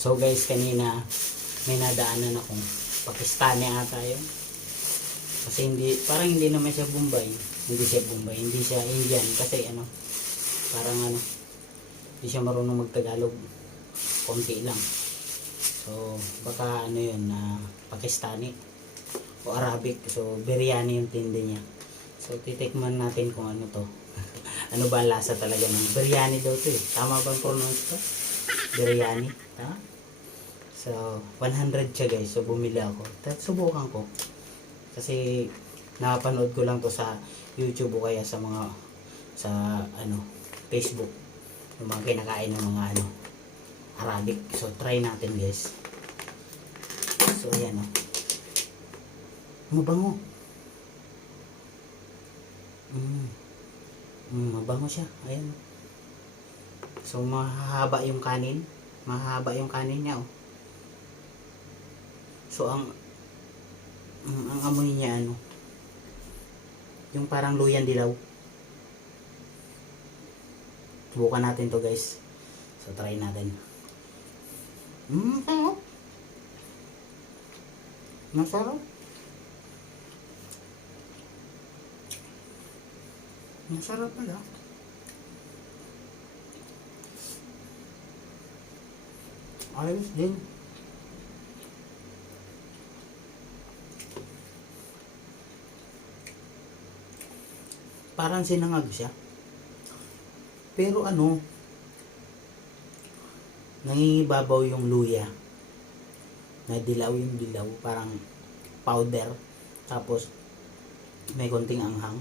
So guys, kanina may nadaanan akong Pakistani ata yun. Kasi parang hindi naman siya Bombay. Hindi siya Bombay, hindi siya Indian. Kasi parang hindi siya marunong magtagalog. Konti lang. So, baka yun, Pakistani o Arabic. So, biryani yung tindi niya. So, titikman natin kung ano to. Ano ba ang lasa talaga ng biryani daw to eh. Tama ba ang pronounce to? Biryani. Ha? So, 100 siya guys. So, bumili ako. Tapos, subukan ko. Kasi, napanood ko lang to sa YouTube o kaya sa Facebook. Yung mga kinakain ng mga Arabic. So, try natin guys. So, ayan mabango. Mabango siya. Ayan. So, mahaba yung kanin. Mahaba yung kanin niya, So, ang amoy niya, yung parang luyan dilaw. Subukan natin to guys. So, try natin. Sarap. Masarap. Masarap pala. Ayos din. Parang sinangag siya. Pero nangingibabaw yung luya. Na dilaw yung dilaw. Parang powder. Tapos, may konting anghang.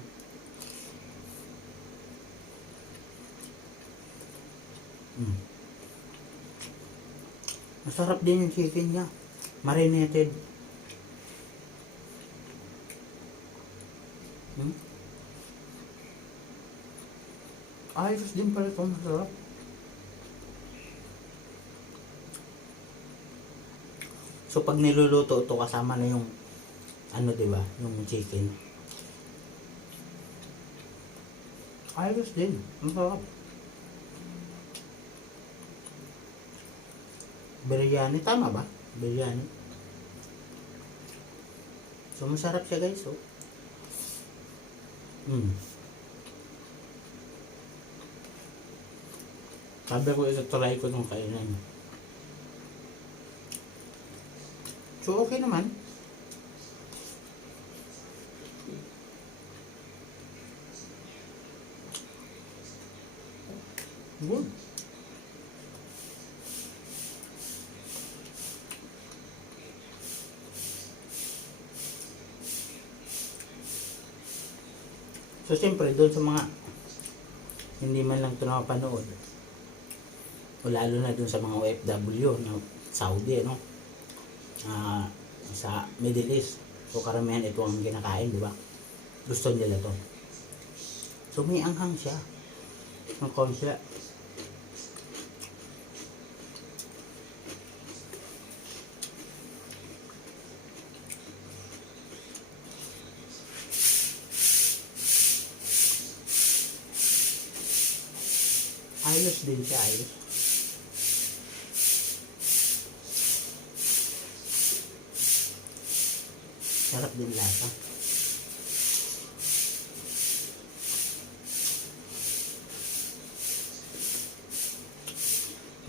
Masarap din yung chicken niya. Marinated. Ayos din pala ito. Masarap. So, pag niluluto ito, kasama na yung diba? Yung chicken. Ayos din. Masarap. Biryani. Tama ba? Biryani. So, masarap siya guys. So. Sabi ko, try ko nung kainan. So, okay naman. Good. So, siyempre, doon sa mga hindi man lang ito nakapanood, o lalo na doon sa mga OFW na Saudi, sa Middle East. So, karamihan ito ang kinakain, di ba? Gusto nila to. So, may anghang siya. Ng konti. Ayos din siya, ayos. Sarap din lasa.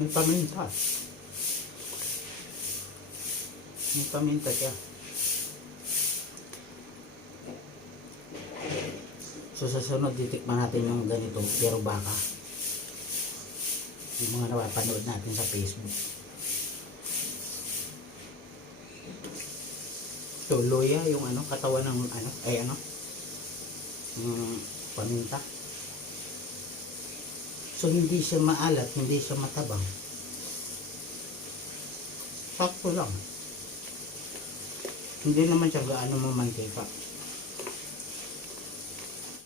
May paminta. May paminta siya. So, sa sunod, titikman natin yung ganito, pero baka. Yung mga napapanood natin sa Facebook. So, loya, yung katawan ng paminta. So, hindi siya maalat, hindi siya matabang. Sakto lang. Hindi naman siya gaano mamantika.